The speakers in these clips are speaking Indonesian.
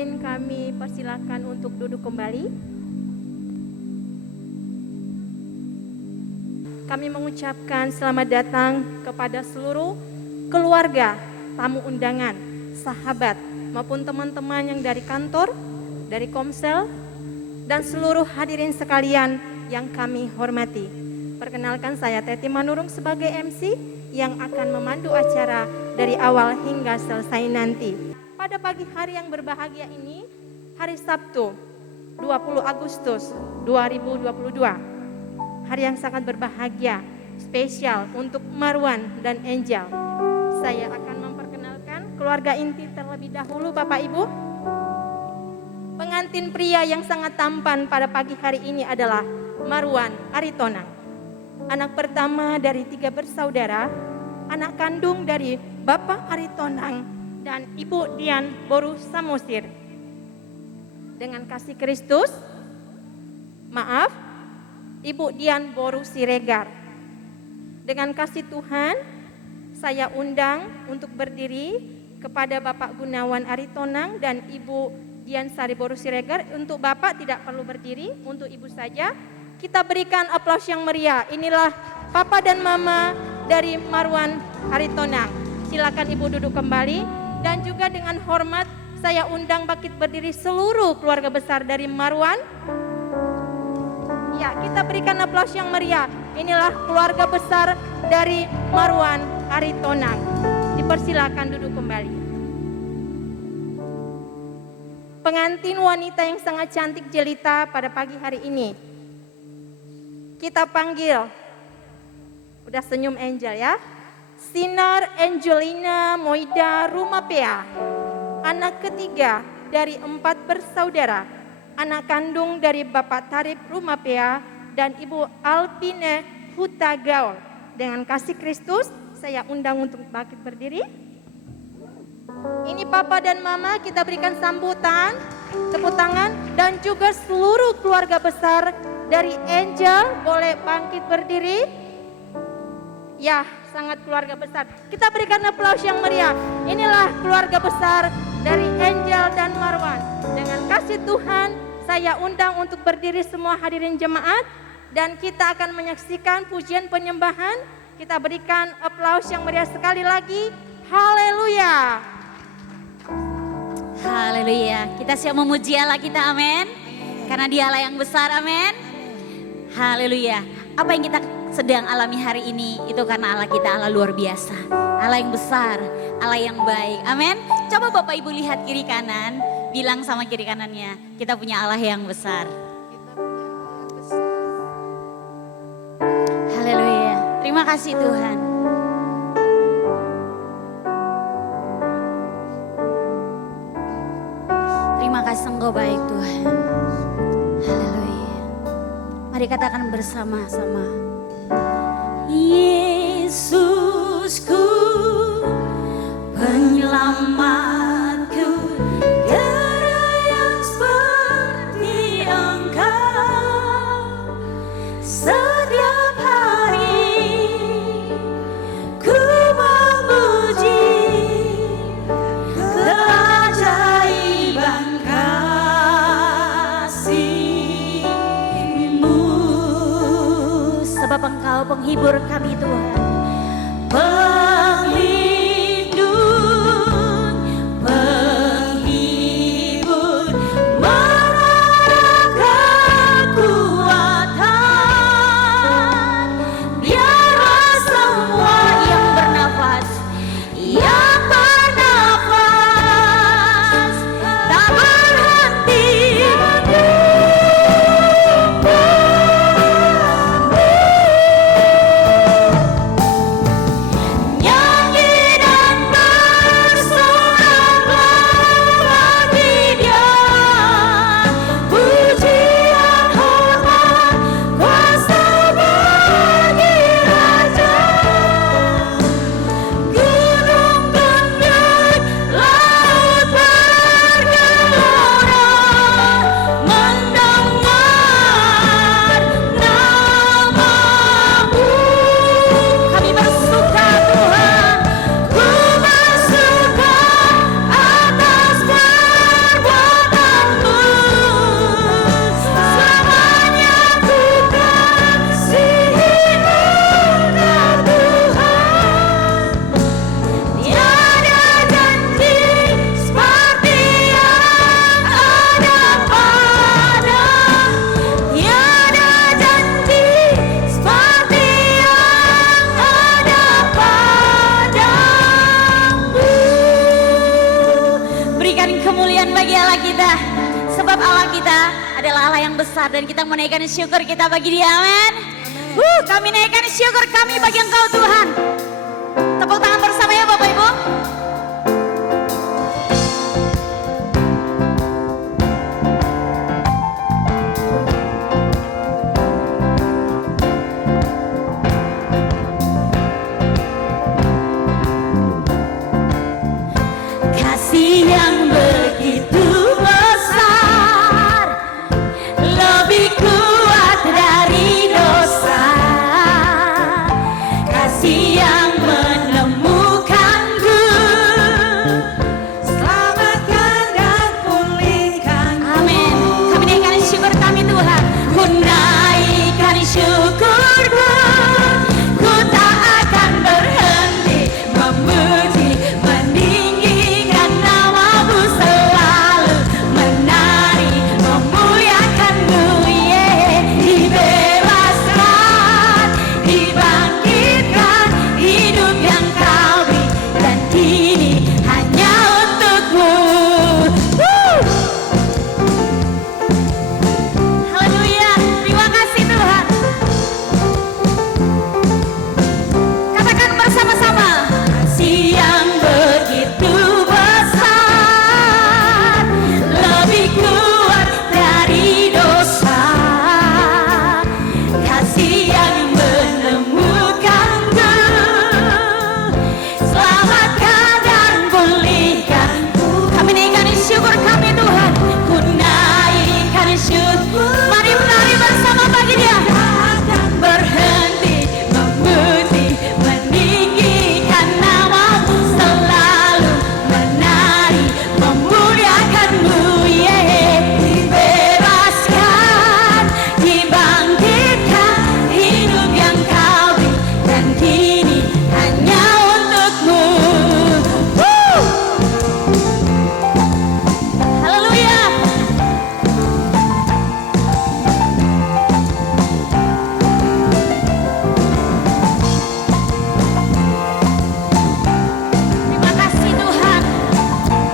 Kami persilakan untuk duduk kembali. Kami mengucapkan selamat datang kepada seluruh keluarga, tamu undangan, sahabat, maupun teman-teman yang dari kantor, dari Komsel, dan seluruh hadirin sekalian yang kami hormati. Perkenalkan, saya Teti Manurung sebagai MC yang akan memandu acara dari awal hingga selesai nanti. Pada pagi hari yang berbahagia ini, hari Sabtu 20 Agustus 2022, hari yang sangat berbahagia, spesial untuk Marwan dan Angel. Saya akan memperkenalkan keluarga inti terlebih dahulu, Bapak Ibu. Pengantin pria yang sangat tampan pada pagi hari ini adalah Marwan Aritonang, anak pertama dari 3 bersaudara, anak kandung dari Bapak Aritonang dan Ibu Dian Boru Samosir. Dengan kasih Kristus, maaf, Ibu Dian Boru Siregar. Dengan kasih Tuhan, saya undang untuk berdiri kepada Bapak Gunawan Aritonang dan Ibu Dian Sari Boru Siregar. Untuk Bapak tidak perlu berdiri, untuk Ibu saja. Kita berikan aplaus yang meriah. Inilah Papa dan Mama dari Marwan Aritonang. Silakan Ibu duduk kembali. Dan juga dengan hormat saya undang bangkit berdiri seluruh keluarga besar dari Marwan. Ya, kita berikan aplaus yang meriah. Inilah keluarga besar dari Marwan Aritonang. Dipersilakan duduk kembali. Pengantin wanita yang sangat cantik jelita pada pagi hari ini. Kita panggil, udah senyum Angel ya. Sinar Angelina Moida Rumapea, anak ketiga dari 4 bersaudara, anak kandung dari Bapak Tarib Rumapea dan Ibu Alpine Hutagaul. Dengan kasih Kristus, saya undang untuk bangkit berdiri. Ini Papa dan Mama, kita berikan sambutan, tepuk tangan, dan juga seluruh keluarga besar dari Angel, boleh bangkit berdiri. Ya, sangat keluarga besar. Kita berikan aplaus yang meriah. Inilah keluarga besar dari Angel dan Marwan. Dengan kasih Tuhan, saya undang untuk berdiri semua hadirin jemaat. Dan kita akan menyaksikan pujian penyembahan. Kita berikan aplaus yang meriah sekali lagi. Haleluya. Haleluya. Kita siap memuji Allah kita, amin. Karena Dia Allah yang besar, amin. Haleluya. Apa yang kita sedang alami hari ini itu karena Allah kita Allah luar biasa, Allah yang besar, Allah yang baik, amin. Coba Bapak Ibu lihat kiri kanan, bilang sama kiri kanannya, kita punya Allah yang besar. Haleluya, terima kasih Tuhan. Terima kasih Engkau baik Tuhan. Haleluya. Mari katakan bersama-sama. Yesusku, penyelamatku, tiada yang seperti Engkau. Setiap hari ku memuji keajaiban kasih-Mu, sebab Engkau penghibur kami Tuhan. Pelindung, penghibur, mengarah kekuatan. Biarlah semua yang bernafas tak berhenti. naikkan kemuliaan bagi Allah kita. Sebab Allah kita adalah Allah yang besar dan kita menaikkan syukur kita bagi Dia. Amin. Kami naikkan syukur kami bagi Engkau Tuhan. Tepuk tangan bersama ya Bapak Ibu. Kasih yang begitu besar, lebih kuat dari dosa. Kasih yang menemukanku, selamatkan dan pulihkan. Amin. Kami naikkan syukur kami Tuhan. Ku naikkan syukurku, ku tak akan berhenti memuji, meninggikan namamu selalu, menari, memuliakanmu, dibebaskan, dibangkitkan, hidup yang kau beri, dan kini hanya untukmu. Haleluya, terima kasih Tuhan. Katakan bersama-sama. Kasih yang begitu besar, lebih kuat dari dosa. Kasih yang menemukanku, selamatkan dan pulihkan. Kami naikkan syukur kami Tuhan. Ku naikkan syukur. Mari menari bersama bagi Dia. Berhenti memuji, meninggikan namamu selalu, menari, memuliakanmu, dibebaskan, dibangkitkan, hidup yang kau beri, dan kini hanya untukmu. Haleluya. Terima kasih Tuhan.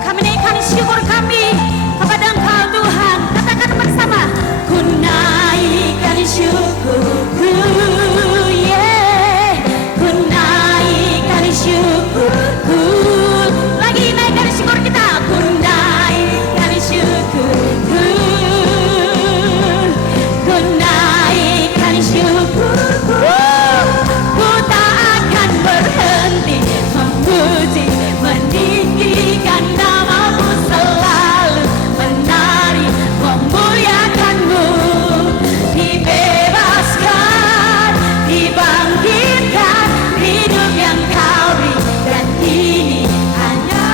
Kami naikkan syukur kami kepada Engkau Tuhan. Katakan bersama. Ku naikkan syukurku, ku naikkan syukurku. Lagi naikkan syukur kita. Ku naikkan syukurku, ku naikkan syukurku. Ku tak akan berhenti memuji, meninggikan namamu selalu, menari, memuliakanmu, dibebaskan, dibangkitkan, hidup yang kau beri, dan kini hanya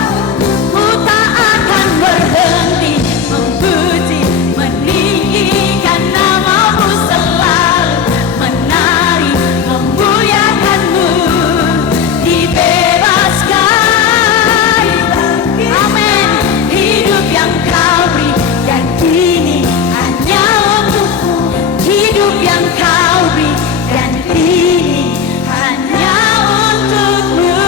ku tak akan berhenti memuji, meninggikan namamu selalu, menari, memuliakanmu, dibebaskan. Amin. Hidup yang kau beri, dan kini hanya untukmu. Hidup yang kau beri, dan kini hanya untukmu.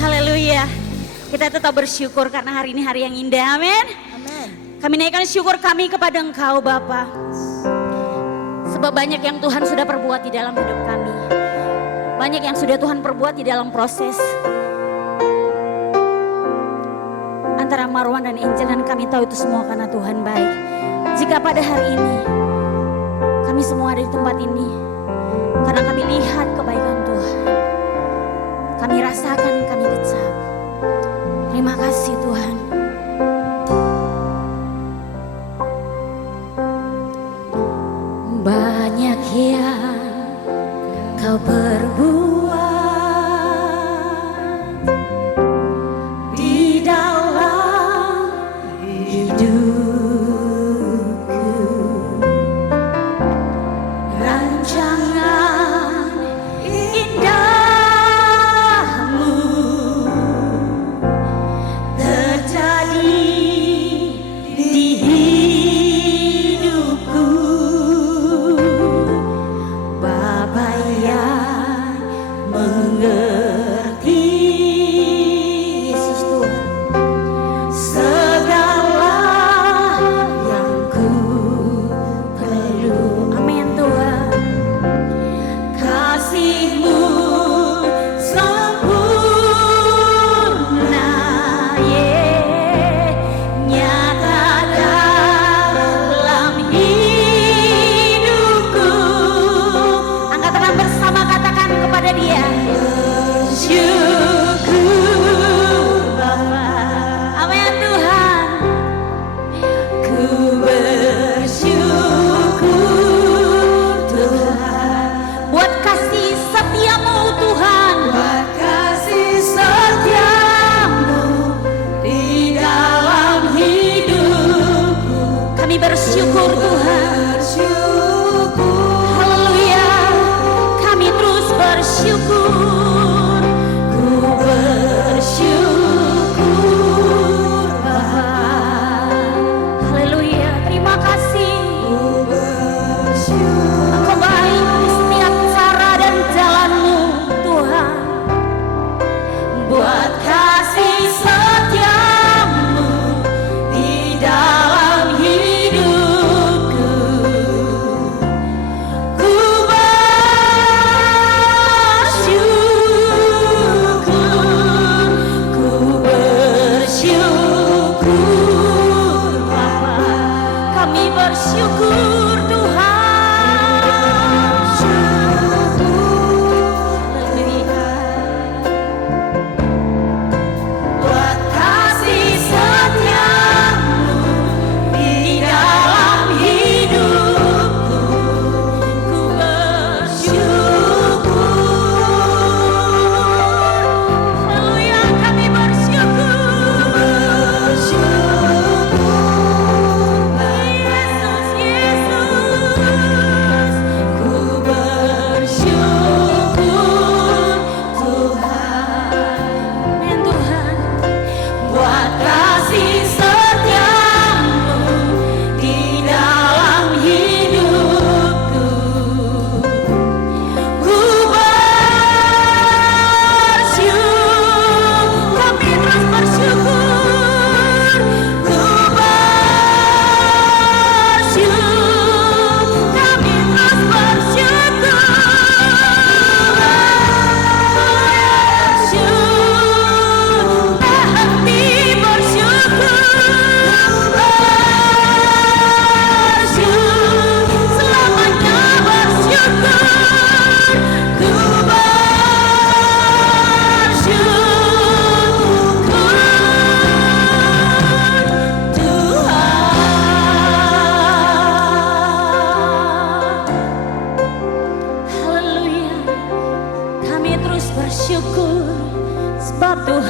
Haleluya. Kita tetap bersyukur karena hari ini hari yang indah. Amin. Kami naikkan syukur kami kepada Engkau Bapa. Sebab banyak yang Tuhan sudah perbuat di dalam hidup kami. Banyak yang sudah Tuhan perbuat di dalam proses antara Marwan dan Angel, dan kami tahu itu semua karena Tuhan baik. Jika pada hari ini kami semua ada di tempat ini karena kami lihat kebaikan Tuhan, kami rasakan, kami kecap. Terima kasih Tuhan. Banyak yang kau perbuat di dalam hidupku. Rancangan indahmu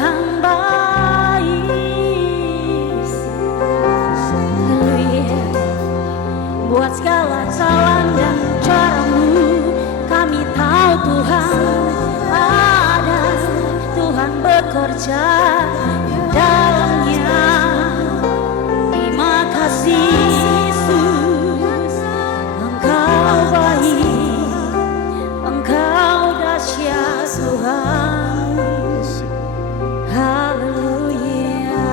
Tuhan baik. Haleluya. Buat segala jalan dan caramu, kami tahu Tuhan ada, Tuhan bekerja di dalamnya. Terima kasih Yesus, Engkau baik, Engkau dahsyat Tuhan. Haleluya.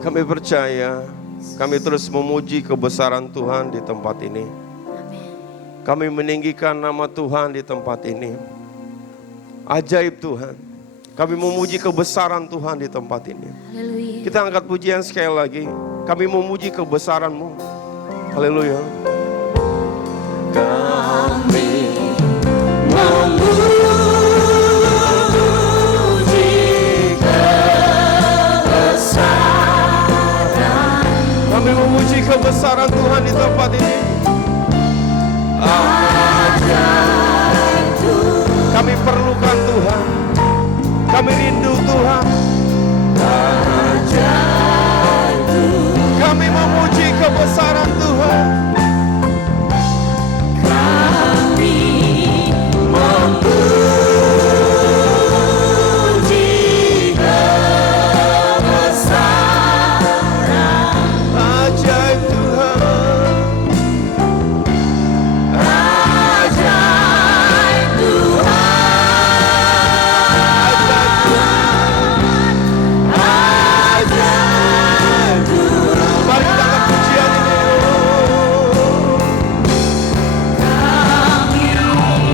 Kami percaya, kami terus memuji kebesaran Tuhan di tempat ini. Kami meninggikan nama Tuhan di tempat ini. Ajaib Tuhan. Kami memuji kebesaran Tuhan di tempat ini. Haleluya. Kita angkat pujian sekali lagi. Kami memuji kebesaran-Mu. Haleluya. Kami memuji kebesaran Tuhan di tempat ini. Kami perlukan Tuhan. Kami rindu Tuhan. Kami memuji kebesaran Tuhan. Kami memuji kebesaran ajaib Tuhan. Ajaib Tuhan. Ajaib Tuhan. Mari kita angkat pujian ini. Kami memuji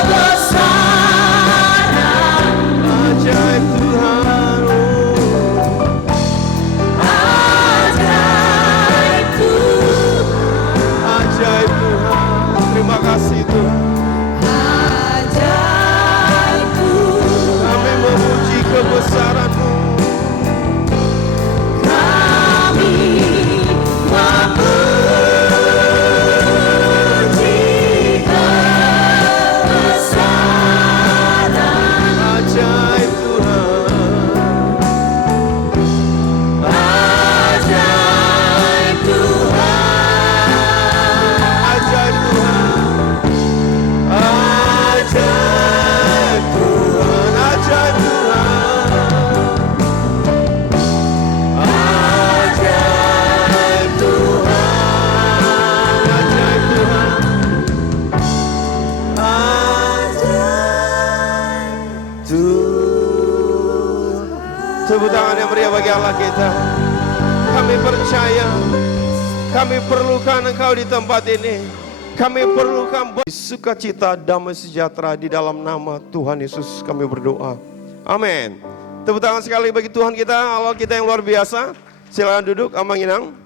kebesaran ajaib Tuhan. Ajaib Tuhan. Ajaib Tuhan. Terima kasih Tuhan. Ajaib Tuhan. Kami memuji kebesaran-Mu. Kami memuji kebesaran ajaib Tuhan. Ajaib Tuhan. Ajaib Tuhan. Ajaib Tuhan. Ajaib Tuhan. Ajaib Tuhan. Ajaib Tuhan. Ajaib Tuhan. Tepuk tangan yang meriah bagi Allah kita. Kami percaya, kami perlukan Engkau di tempat ini. Kami perlukan sukacita, damai sejahtera di dalam nama Tuhan Yesus kami berdoa. Amin. Tepuk tangan sekali bagi Tuhan kita, Allah kita yang luar biasa. Silakan duduk, Amang Inang.